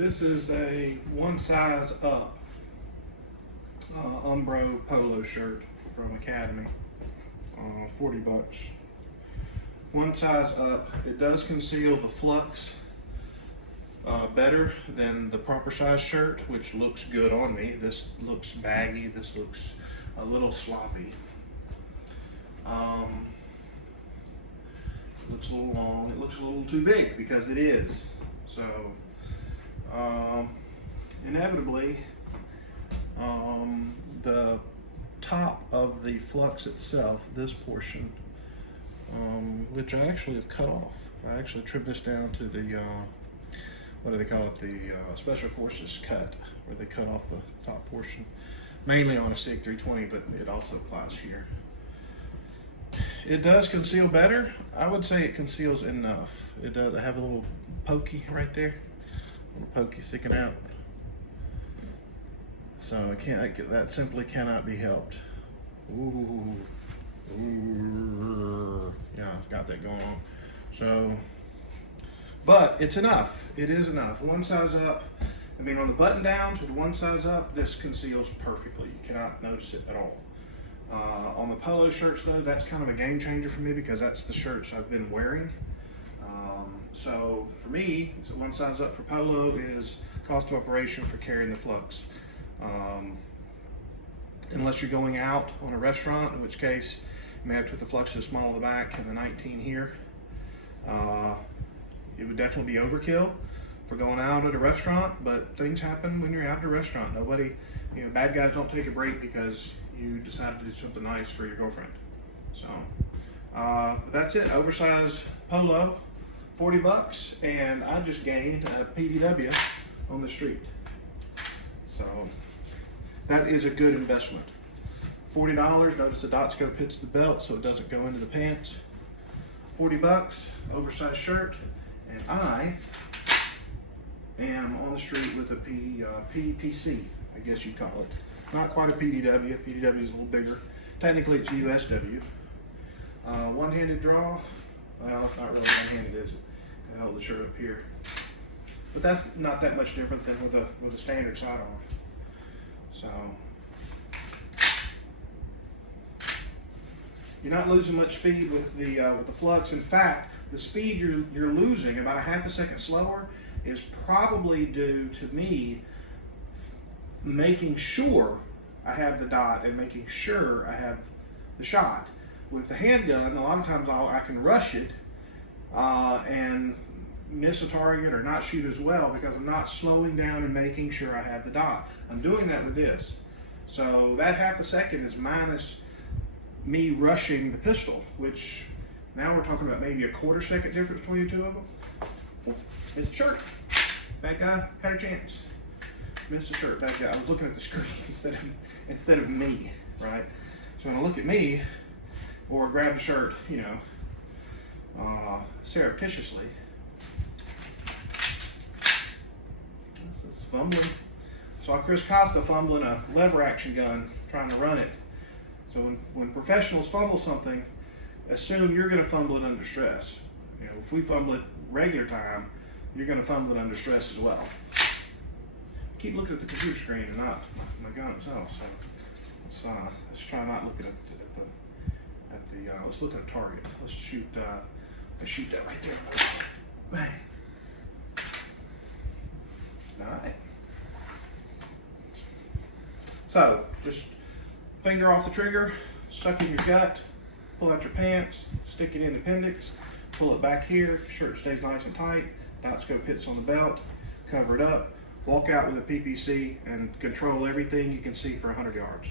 This is a one size up Umbro polo shirt from Academy, 40 bucks. One size up. It does conceal the flux better than the proper size shirt, which looks good on me. This looks baggy, this looks a little sloppy. It looks a little long, it looks a little too big because it is. So inevitably the top of the flux itself, this portion, which I actually have cut off. I actually trimmed this down to the what do they call it, the Special Forces cut, where they cut off the top portion, mainly on a SIG 320, but it also applies here. It does conceal better. I would say it conceals enough. It does have a little pokey right there, a little pokey sticking out. So it can't, that simply cannot be helped. Ooh. Yeah, I've got that going on. So, but it's enough. It is enough. One size up. I mean, on the button down to the one size up, this conceals perfectly. You cannot notice it at all. On the polo shirts though, that's kind of a game changer for me because that's the shirts I've been wearing. So for me, it's one size up for polo is cost of operation for carrying the flux. Unless you're going out on a restaurant, in which case you may have to put the flux in the small of the back and the 19 here. It would definitely be overkill for going out at a restaurant, but things happen when you're out at a restaurant. Nobody, bad guys don't take a break because you decided to do something nice for your girlfriend. So but that's it. Oversized polo, 40 bucks, and I just gained a PDW on the street. So that is a good investment. $40. Notice the dot scope hits the belt so it doesn't go into the pants. 40 bucks, oversized shirt, and I am on the street with a PPC, I guess you'd call it. Not quite a PDW. PDW is a little bigger. Technically it's USW. One-handed draw. Well, it's not really one-handed, is it? I hold the shirt up here. But that's not that much different than with a standard sidearm. So you're not losing much speed with the flux. In fact, the speed you're losing, about a half a second slower, is probably due to me making sure I have the dot and making sure I have the shot. With the handgun, a lot of times I can rush it and miss a target or not shoot as well because I'm not slowing down and making sure I have the dot. I'm doing that with this. So that half a second is minus me rushing the pistol, which now we're talking about maybe a quarter second difference between the two of them. It's a shirt. Bad guy had a chance. Missed the shirt. Bad guy. I was looking at the screen instead of me, right? So when I look at me or grab the shirt, surreptitiously, it's fumbling. Saw Chris Costa fumbling a lever action gun trying to run it. So when professionals fumble something, assume you're going to fumble it under stress. If we fumble it regular time, you're going to fumble it under stress as well. Keep looking at the computer screen and not my gun itself. So let's try not looking at the let's look at a target. Let's shoot that right there. Bang. All right. So just finger off the trigger, suck in your gut, pull out your pants, stick it in the appendix, pull it back here, shirt stays nice and tight, dot scope hits on the belt, cover it up, walk out with a PPC and control everything you can see for 100 yards.